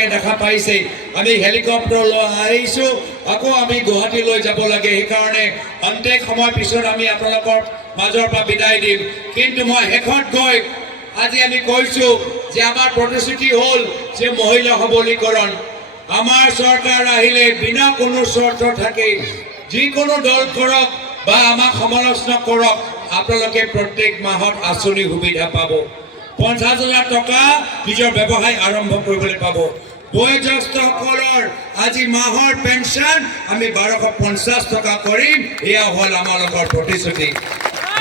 দেখা পাইছে আমি হেলিকপ্টাৰ লৈ আহিছোঁ আকৌ আমি গুৱাহাটীলৈ যাব লাগে সেইকাৰণে অন্তেক সময় পিছত আমি আপোনালোকৰ মাজৰ পৰা বিদায় দিম কিন্তু মই শেষত গৈ আজি আমি কৈছোঁ যে আমাৰ প্ৰতিশ্ৰুতি হ'ল যে মহিলা সবলীকৰণ আমাৰ চৰকাৰ আহিলে বিনা কোনো চৰ্ত থাকে যিকোনো দল কৰক বা আমাক সমালোচনা কৰক আপোনালোকে প্ৰত্যেক মাহত আঁচনি সুবিধা পাব 50,000 টকা নিজৰ ব্যৱসায় আৰম্ভ কৰিবলৈ পাব বয়োজ্যেষ্ঠসকলৰ আজি মাহৰ পেঞ্চন আমি 1250 টকা কৰিম এয়া হ'ল আমালোকৰ প্ৰতিশ্ৰুতি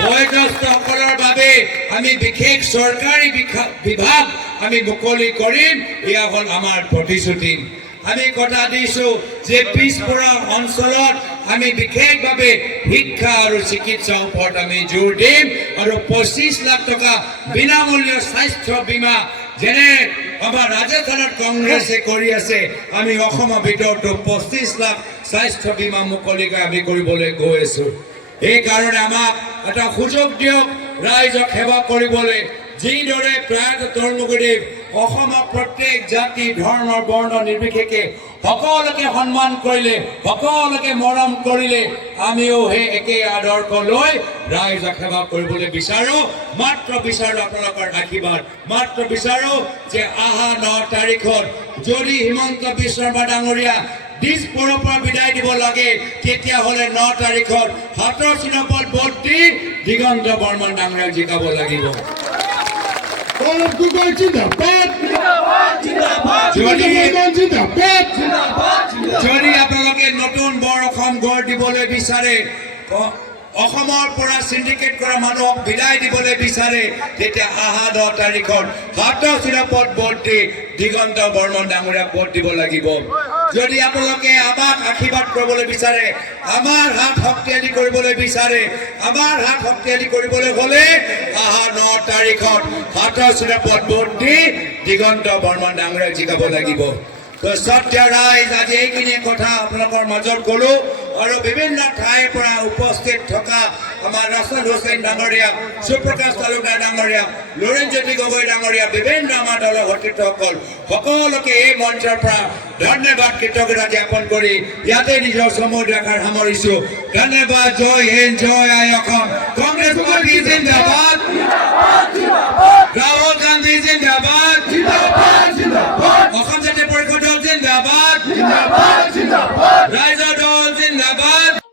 বয়োজ্যেষ্ঠসকলৰ বাবে আমি বিশেষ চৰকাৰী বিভাগ আমি মুকলি কৰিম এয়া হ'ল আমাৰ প্ৰতিশ্ৰুতি আমি কথা দিছোঁ যে পিছপৰা অঞ্চলত আমি বিশেষভাৱে শিক্ষা আৰু চিকিৎসাৰ ওপৰত আমি জোৰ দিম আৰু 25 লাখ টকা বিনামূল্য স্বাস্থ্য বীমা যেনে আমাৰ ৰাজস্থানত কংগ্ৰেছে কৰি আছে আমি অসমৰ ভিতৰত 25 লাখ স্বাস্থ্য বীমা মুকলিকৈ আমি কৰিবলৈ গৈ আছোঁ এই কাৰণে আমাক এটা সুযোগ দিয়ক ৰাইজক সেৱা কৰিবলৈ যিদৰে প্ৰয়াত তৰুণমুখীদেৱ অসমৰ প্ৰত্যেক জাতি ধৰ্ম বৰ্ণ নিৰ্বিশেষে সকলোকে সন্মান কৰিলে সকলোকে মৰম কৰিলে আমিও সেই একে আদৰ্শ লৈ ৰাইজক সেৱা কৰিবলৈ বিচাৰোঁ মাত্ৰ বিচাৰোঁ আপোনালোকৰ আশীৰ্বাদ মাত্ৰ বিচাৰোঁ যে আহা 9 তাৰিখত যদি হিমন্ত বিশ্ব শৰ্মা ডাঙৰীয়া দিছপুৰৰ পৰা বিদায় দিব লাগে তেতিয়াহ'লে 9 তাৰিখত হাতৰ চিহ্নত ভোট দি দিগন্ত বৰ্মন ডাঙৰীয়াক জিকাব লাগিব যদি আপোনালোকে নতুন বৰ অসম গঢ় দিবলৈ বিচাৰে অসমৰ পৰা সিন্ডিকেট কৰা মানুহক বিদায় দিবলৈ বিচাৰে তেতিয়া আহা 10 তাৰিখত হাতৰ চিহ্নত ভোট দি দিগন্ত বৰ্মন ডাঙৰীয়াক ভোট দিব লাগিব যদি আপোনালোকে আমাক আশীৰ্বাদ কৰিবলৈ বিচাৰে আমাৰ হাত শক্তিশালী কৰিবলৈ বিচাৰে আমাৰ হাত শক্তিশালী কৰিবলৈ হ'লে আহা 9 তাৰিখত হাতৰ চিহ্নত ভোট দি দিগন্ত বৰ্মন ডাঙৰীয়াক জিকাব লাগিব তো সত্য ৰাইজ আজি এইখিনি কথা আপোনালোকৰ মাজত ক'লো আৰু বিভিন্ন ঠাইৰ পৰা উপস্থিত থকা আমাৰ ৰাছল হুছেইন ডাঙৰীয়া সুপ্ৰকাশ তালুকদাৰ ডাঙৰীয়া লৰেণজ্যোতি গগৈ ডাঙৰীয়া বিভিন্ন আমাৰ দলৰ সতীৰ্থসকল সকলোকে এই মঞ্চৰ পৰা ধন্যবাদ কৃতজ্ঞতা জ্ঞাপন কৰি ইয়াতে নিজৰ সময় দেখাৰ সামৰিছোঁ ধন্যবাদ জয় হিন্দ জয় আই অসম